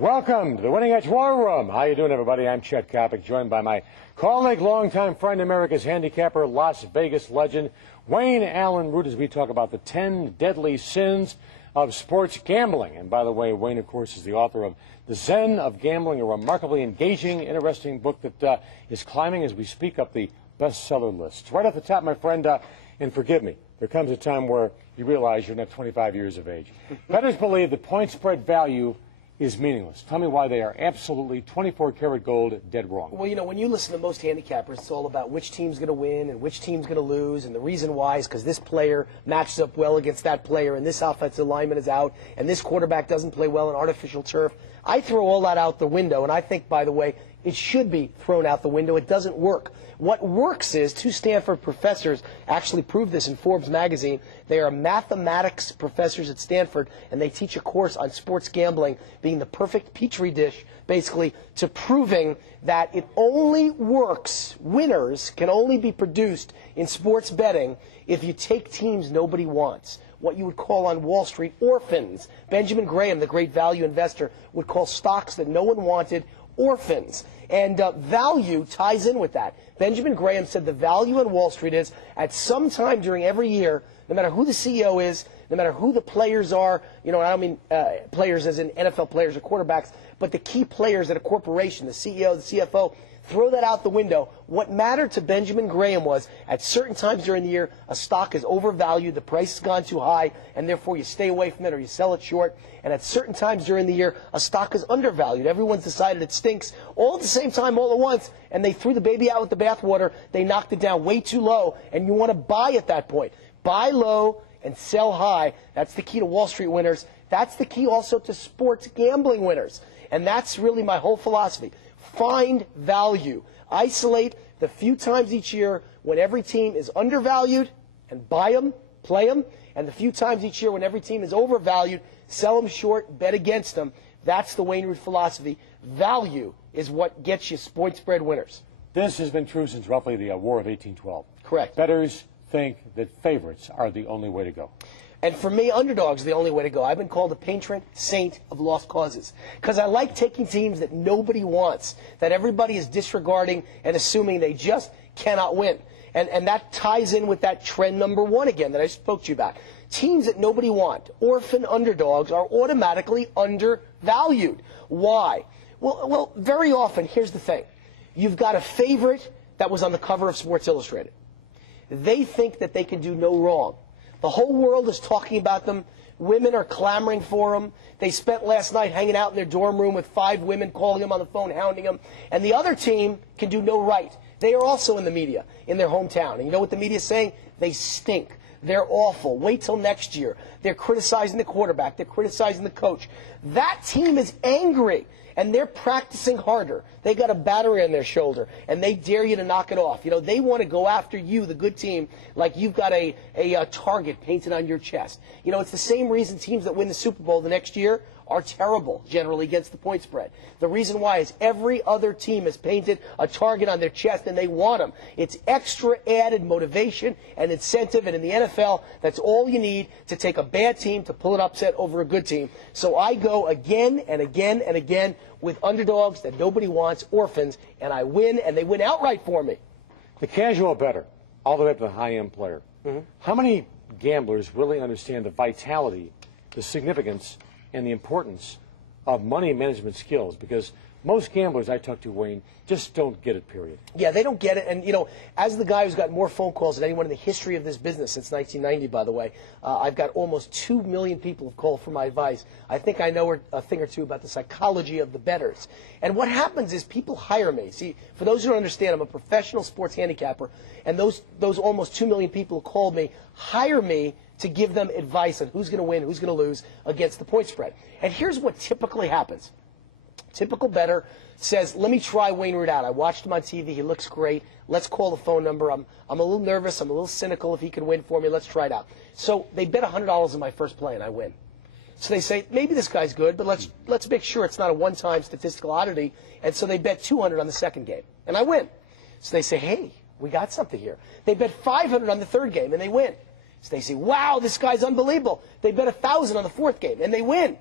Welcome to the Winning Edge War Room. How you doing, everybody? I'm Chet Coppock, joined by my colleague, longtime friend, America's handicapper, Las Vegas legend, Wayne Allyn Root, as we talk about the 10 deadly sins of sports gambling. And by the way, Wayne, of course, is the author of The Zen of Gambling, a remarkably engaging, interesting book that is climbing as we speak up the bestseller list. Right off the top, my friend, and forgive me, there comes a time where you realize you're not 25 years of age. Bettors believe that point spread value is meaningless. Tell me why they are absolutely 24-karat gold dead wrong. Well, you know, when you listen to most handicappers, it's all about which team's going to win and which team's going to lose, and the reason why is because this player matches up well against that player, and this offensive lineman is out, and this quarterback doesn't play well on artificial turf. I throw all that out the window, and I think, by the way, it should be thrown out the window. It doesn't work. What works is, two Stanford professors actually proved this in Forbes magazine. They are mathematics professors at Stanford, and they teach a course on sports gambling being the perfect petri dish, basically, to proving that it only works, winners can only be produced in sports betting if you take teams nobody wants. What you would call on Wall Street orphans. Benjamin Graham, the great value investor, would call stocks that no one wanted orphans. And value ties in with that. Benjamin Graham said the value on Wall Street is at some time during every year, no matter who the CEO is, no matter who the players are, you know, I don't mean players as in NFL players or quarterbacks, but the key players at a corporation, the CEO, the CFO, throw that out the window. What mattered to Benjamin Graham was at certain times during the year, a stock is overvalued, the price has gone too high, and therefore you stay away from it or you sell it short. And at certain times during the year, a stock is undervalued. Everyone's decided it stinks all at the same time, all at once, and they threw the baby out with the bathwater. They knocked it down way too low, and you want to buy at that point. Buy low and sell high. That's the key to Wall Street winners. That's the key also to sports gambling winners. And that's really my whole philosophy. Find value. Isolate the few times each year when every team is undervalued and buy them, play them, and the few times each year when every team is overvalued, sell them short, bet against them. That's the Wayne Root philosophy. Value is what gets you point spread winners. This has been true since roughly the War of 1812. Correct. Bettors think that favorites are the only way to go. And for me, underdogs are the only way to go. I've been called a patron saint of lost causes because I like taking teams that nobody wants, that everybody is disregarding and assuming they just cannot win. And that ties in with that trend number one again that I spoke to you about. Teams that nobody wants, orphan underdogs, are automatically undervalued. Why? Well, very often, here's the thing. You've got a favorite that was on the cover of Sports Illustrated. They think that they can do no wrong. The whole world is talking about them. Women are clamoring for them. They spent last night hanging out in their dorm room with 5 women, calling them on the phone, hounding them. And the other team can do no right. They are also in the media in their hometown. And you know what the media is saying? They stink. They're awful. Wait till next year. They're criticizing the quarterback. They're criticizing the coach. That team is angry, and they're practicing harder. They got a battery on their shoulder, and they dare you to knock it off. You know, they want to go after you, the good team, like you've got a target painted on your chest. You know, it's the same reason teams that win the Super Bowl the next year are terrible, generally, against the point spread. The reason why is every other team has painted a target on their chest, and they want them. It's extra added motivation and incentive, and in the NFL, that's all you need to take a bad team to pull an upset over a good team. So I go again and again and again with underdogs that nobody wants, orphans, and I win, and they win outright for me. The casual bettor, all the way up to the high-end player. How many gamblers really understand the vitality, the significance, and the importance of money management skills? Because most gamblers I talk to, Wayne, just don't get it, period. Yeah, they don't get it. And, you know, as the guy who's got more phone calls than anyone in the history of this business since 1990, by the way, I've got almost 2 million people who've called for my advice. I think I know a thing or two about the psychology of the bettors. And what happens is people hire me. See, for those who don't understand, I'm a professional sports handicapper, and those almost 2 million people who called me hire me to give them advice on who's going to win, who's going to lose against the point spread. And here's what typically happens. Typical bettor says, let me try Wayne Root out. I watched him on TV. He looks great. Let's call the phone number. I'm a little nervous. I'm a little cynical if he can win for me. Let's try it out. So they bet $100 in my first play, and I win. So they say, maybe this guy's good, but let's make sure it's not a one-time statistical oddity. And so they bet $200 on the second game, and I win. So they say, hey, we got something here. They bet $500 on the third game, and they win. So they say, wow, this guy's unbelievable. They bet $1,000 on the fourth game, and they win.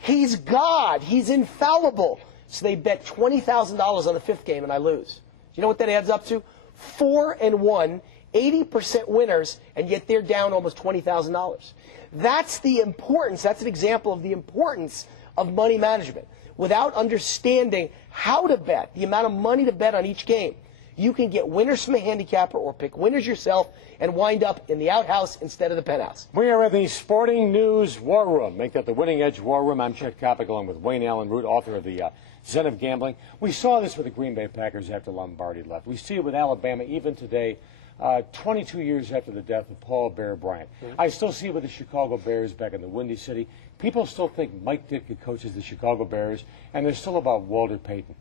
He's God. He's infallible. So they bet $20,000 on the fifth game, and I lose. You know what that adds up to? 4-1, 80% winners, and yet they're down almost $20,000. That's the importance. That's an example of the importance of money management. Without understanding how to bet, the amount of money to bet on each game, you can get winners from a handicapper or pick winners yourself and wind up in the outhouse instead of the penthouse. We are in the Sporting News War Room. Make that the Winning Edge War Room. I'm Chet Kopic, along with Wayne Allyn Root, author of the Zen of Gambling. We saw this with the Green Bay Packers after Lombardi left. We see it with Alabama even today, 22 years after the death of Paul Bear Bryant. I still see it with the Chicago Bears back in the Windy City. People still think Mike Ditka coaches the Chicago Bears, and they're still about Walter Payton.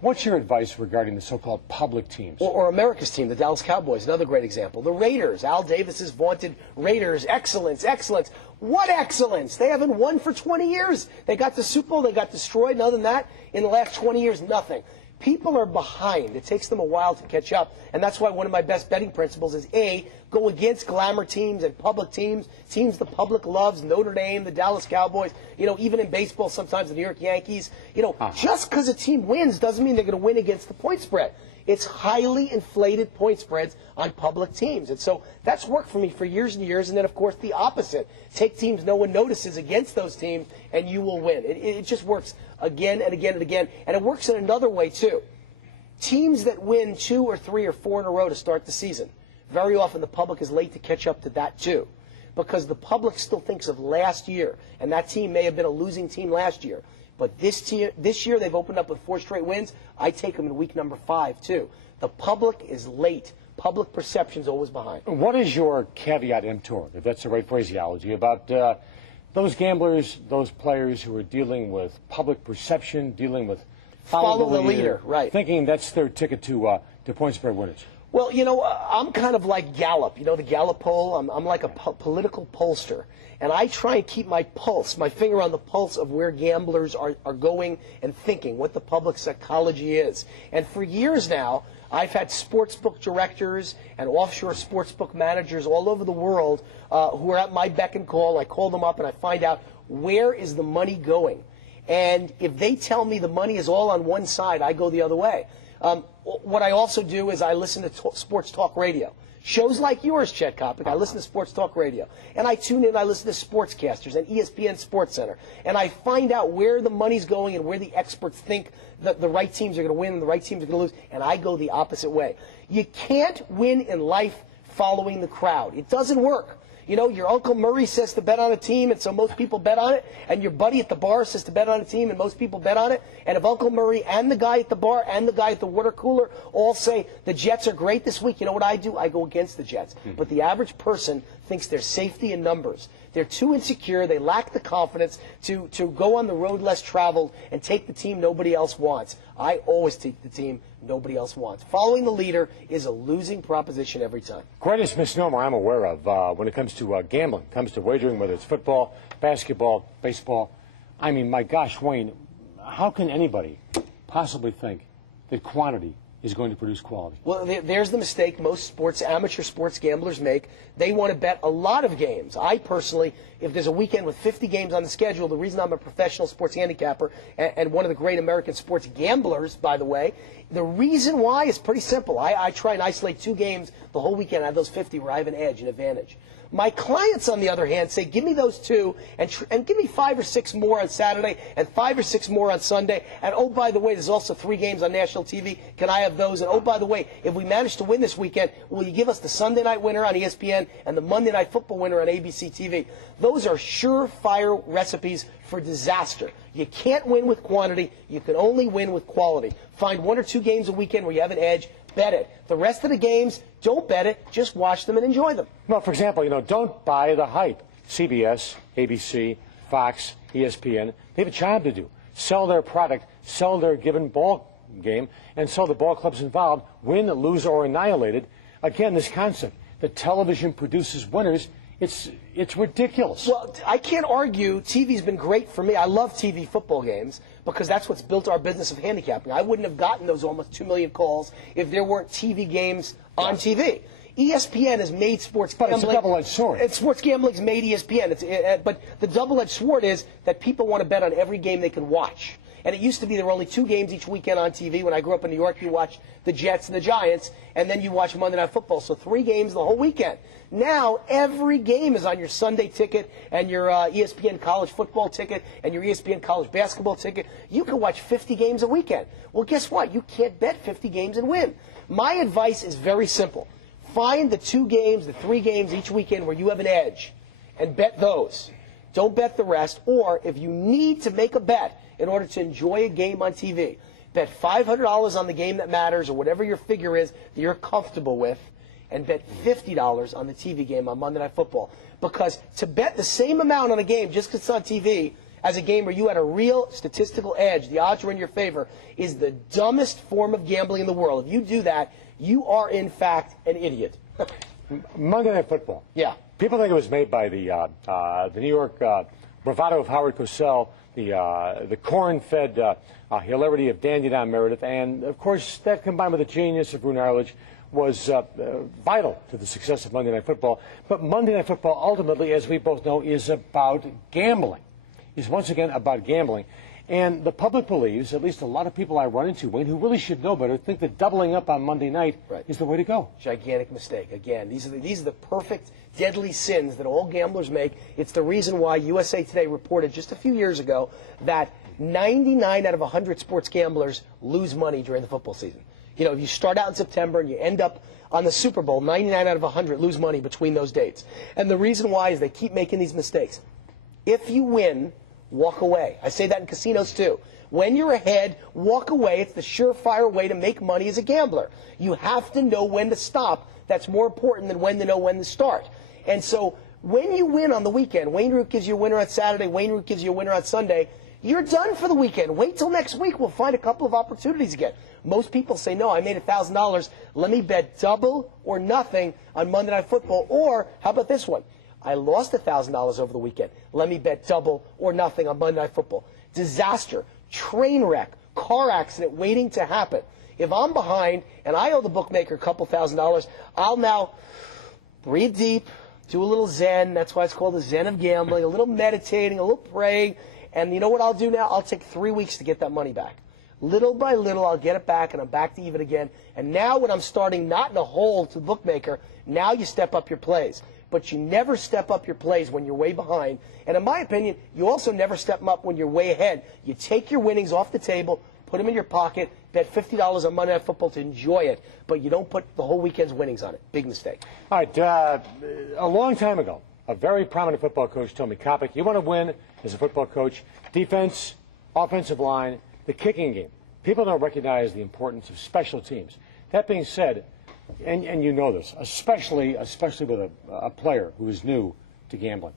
What's your advice regarding the so-called public teams? Or America's team, the Dallas Cowboys, another great example. The Raiders, Al Davis's vaunted Raiders, excellence, excellence. What excellence? They haven't won for 20 years. They got the Super Bowl, they got destroyed, and other than that, in the last 20 years, nothing. People are behind. It takes them a while to catch up, and that's why one of my best betting principles is A, go against glamour teams and public teams, teams the public loves, Notre Dame, the Dallas Cowboys, even in baseball, sometimes the New York Yankees. Just because a team wins doesn't mean they're going to win against the point spread. It's highly inflated point spreads on public teams. And so that's worked for me for years and years. And then, of course, the opposite. Take teams no one notices against those teams, and you will win. It just works again and again and again. And it works in another way, too. Teams that win 2 or 3 or 4 in a row to start the season, very often the public is late to catch up to that, too. Because the public still thinks of last year, and that team may have been a losing team last year. But this year, they've opened up with 4 straight wins. I take them in week number 5, too. The public is late. Public perception's always behind. What is your caveat emptor, if that's the right phraseology, about those gamblers, those players who are dealing with public perception, dealing with follow the leader, right? Thinking that's their ticket to point spread winners? Well, I'm kind of like Gallup. The Gallup poll? I'm like a political pollster. And I try and keep my pulse, my finger on the pulse of where gamblers are going and thinking, what the public psychology is. And for years now, I've had sportsbook directors and offshore sportsbook managers all over the world who are at my beck and call. I call them up and I find out, where is the money going? And if they tell me the money is all on one side, I go the other way. What I also do is I listen to sports talk radio. Shows like yours, Chet Kopic. I listen to sports talk radio. And I tune in, I listen to sportscasters and ESPN Sports Center. And I find out where the money's going and where the experts think that the right teams are going to win and the right teams are going to lose. And I go the opposite way. You can't win in life following the crowd. It doesn't work. Your Uncle Murray says to bet on a team, and so most people bet on it. And your buddy at the bar says to bet on a team, and most people bet on it. And if Uncle Murray and the guy at the bar and the guy at the water cooler all say the Jets are great this week, you know what I do? I go against the Jets. But the average person thinks there's safety in numbers. They're too insecure. They lack the confidence to go on the road less traveled and take the team nobody else wants. I always take the team nobody else wants. Following the leader is a losing proposition every time. Greatest misnomer I'm aware of when it comes to gambling, comes to wagering, whether it's football, basketball, baseball. I mean, my gosh, Wayne, how can anybody possibly think that quantity is going to produce quality? Well, there's the mistake most amateur sports gamblers make. They want to bet a lot of games. I personally, if there's a weekend with 50 games on the schedule, the reason I'm a professional sports handicapper and one of the great American sports gamblers, by the way, the reason why is pretty simple. I try and isolate 2 games the whole weekend. I have those 50 where I have an edge, an advantage. My clients, on the other hand, say, give me those 2 and give me 5 or 6 more on Saturday and 5 or 6 more on Sunday. And, oh, by the way, there's also 3 games on national TV. Can I have those? And, oh, by the way, if we manage to win this weekend, will you give us the Sunday night winner on ESPN and the Monday night football winner on ABC TV? Those are surefire recipes for disaster. You can't win with quantity. You can only win with quality. Find 1 or 2 games a weekend where you have an edge. Bet it. The rest of the games, don't bet it. Just watch them and enjoy them. Well, for example, don't buy the hype. CBS, ABC, Fox, ESPN, they have a job to do. Sell their product, sell their given ball game, and sell the ball clubs involved, win, lose, or annihilated. Again, this concept that television produces winners, it's ridiculous. Well, I can't argue. TV's been great for me. I love TV football games because that's what's built our business of handicapping. I wouldn't have gotten those almost 2 million calls if there weren't TV games on TV. ESPN has made sports But gambling. it's a double-edged sword. Sports gambling's made ESPN. But the double-edged sword is that people want to bet on every game they can watch. And it used to be there were only 2 games each weekend on TV. When I grew up in New York, you watched the Jets and the Giants, and then you watch Monday Night Football. So 3 games the whole weekend. Now, every game is on your Sunday ticket and your ESPN college football ticket and your ESPN college basketball ticket. You can watch 50 games a weekend. Well, guess what? You can't bet 50 games and win. My advice is very simple. Find the 2 games, the 3 games each weekend where you have an edge and bet those. Don't bet the rest. Or if you need to make a bet in order to enjoy a game on TV, bet $500 on the game that matters or whatever your figure is that you're comfortable with, and bet $50 on the TV game on Monday Night Football. Because to bet the same amount on a game just because it's on TV as a game where you had a real statistical edge, the odds are in your favor, is the dumbest form of gambling in the world. If you do that, you are in fact an idiot. Monday Night Football. Yeah. People think it was made by the New York bravado of Howard Cosell, the corn-fed hilarity of Dandy Don Meredith, and of course that combined with the genius of Roone Arledge was vital to the success of Monday Night Football. But Monday Night Football ultimately, as we both know, is about gambling. Is once again about gambling. And the public believes, at least a lot of people I run into, Wayne, who really should know better, think that doubling up on Monday night is the way to go. Gigantic mistake. Again, these are the perfect, deadly sins that all gamblers make. It's the reason why USA Today reported just a few years ago that 99 out of 100 sports gamblers lose money during the football season. You know, if you start out in September and you end up on the Super Bowl, 99 out of 100 lose money between those dates. And the reason why is they keep making these mistakes. If you win, walk away. I say that in casinos too. When you're ahead, walk away. It's the surefire way to make money as a gambler. You have to know when to stop. That's more important than when to know when to start. And so when you win on the weekend, Wayne Root gives you a winner on Saturday, Wayne Root gives you a winner on Sunday, you're done for the weekend. Wait till next week. We'll find a couple of opportunities again. Most people say, no, I made $1,000. Let me bet double or nothing on Monday Night Football. Or how about this one? I lost $1,000 over the weekend. Let me bet double or nothing on Monday Night Football. Disaster, train wreck, car accident waiting to happen. If I'm behind and I owe the bookmaker a couple $1,000, I'll now breathe deep, do a little Zen. That's why it's called the Zen of gambling, a little meditating, a little praying. And you know what I'll do now? I'll take 3 weeks to get that money back. Little by little, I'll get it back, and I'm back to even again. And now when I'm starting not in a hole to the bookmaker, now you step up your plays. But you never step up your plays when you're way behind. And in my opinion, you also never step them up when you're way ahead. You take your winnings off the table, put them in your pocket, bet $50 on Monday Night Football to enjoy it, but you don't put the whole weekend's winnings on it. Big mistake. All right, a long time ago, a very prominent football coach told me, Kopic, you want to win as a football coach, defense, offensive line, the kicking game. People don't recognize the importance of special teams. That being said, and you know this, especially with a player who is new to gambling,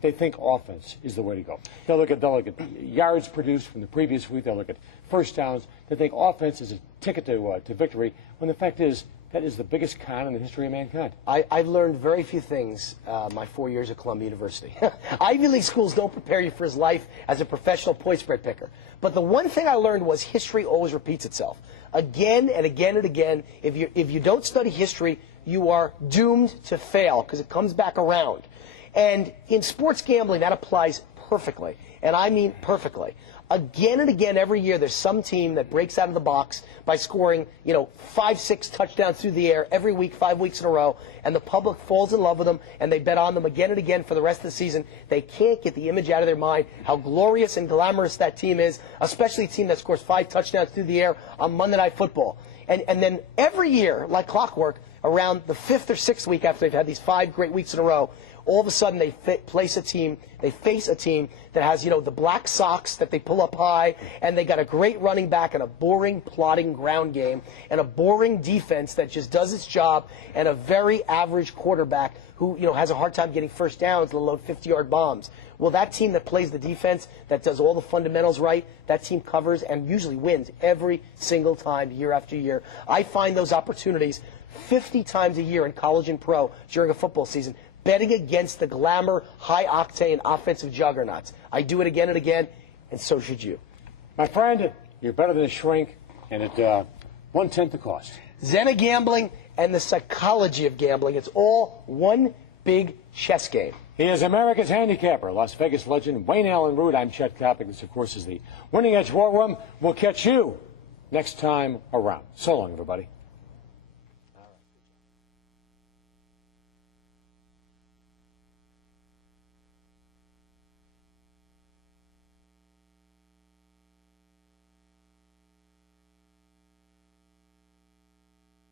they think offense is the way to go. They'll look at yards produced from the previous week. They'll look at first downs. They think offense is a ticket to victory, when the fact is that is the biggest con in the history of mankind. I've learned very few things my 4 years at Columbia University. Ivy League schools don't prepare you for his life as a professional point spread picker. But the one thing I learned was history always repeats itself. Again and again and again, if you don't study history, you are doomed to fail because it comes back around. And in sports gambling, that applies perfectly. And I mean perfectly. Again and again every year, there's some team that breaks out of the box by scoring, 5, 6 touchdowns through the air every week, 5 weeks in a row, and the public falls in love with them, and they bet on them again and again for the rest of the season. They can't get the image out of their mind how glorious and glamorous that team is, especially a team that scores 5 touchdowns through the air on Monday Night Football. And then every year, like clockwork, around the 5th or 6th week after they've had these 5 great weeks in a row, all of a sudden they face a team that has, the black socks that they pull up high, and they got a great running back and a boring, plodding ground game, and a boring defense that just does its job, and a very average quarterback who, has a hard time getting first downs, let alone 50-yard bombs. Well, that team that plays the defense, that does all the fundamentals right, that team covers and usually wins every single time, year after year. I find those opportunities 50 times a year in college and pro during a football season, betting against the glamour, high-octane offensive juggernauts. I do it again and again, and so should you. My friend, you're better than a shrink, and at 1/10 the cost. Zen of gambling, and the psychology of gambling. It's all one big chess game. He is America's handicapper, Las Vegas legend Wayne Allyn Root. I'm Chet Coppock. This, of course, is the Winning Edge War Room. We'll catch you next time around. So long, everybody.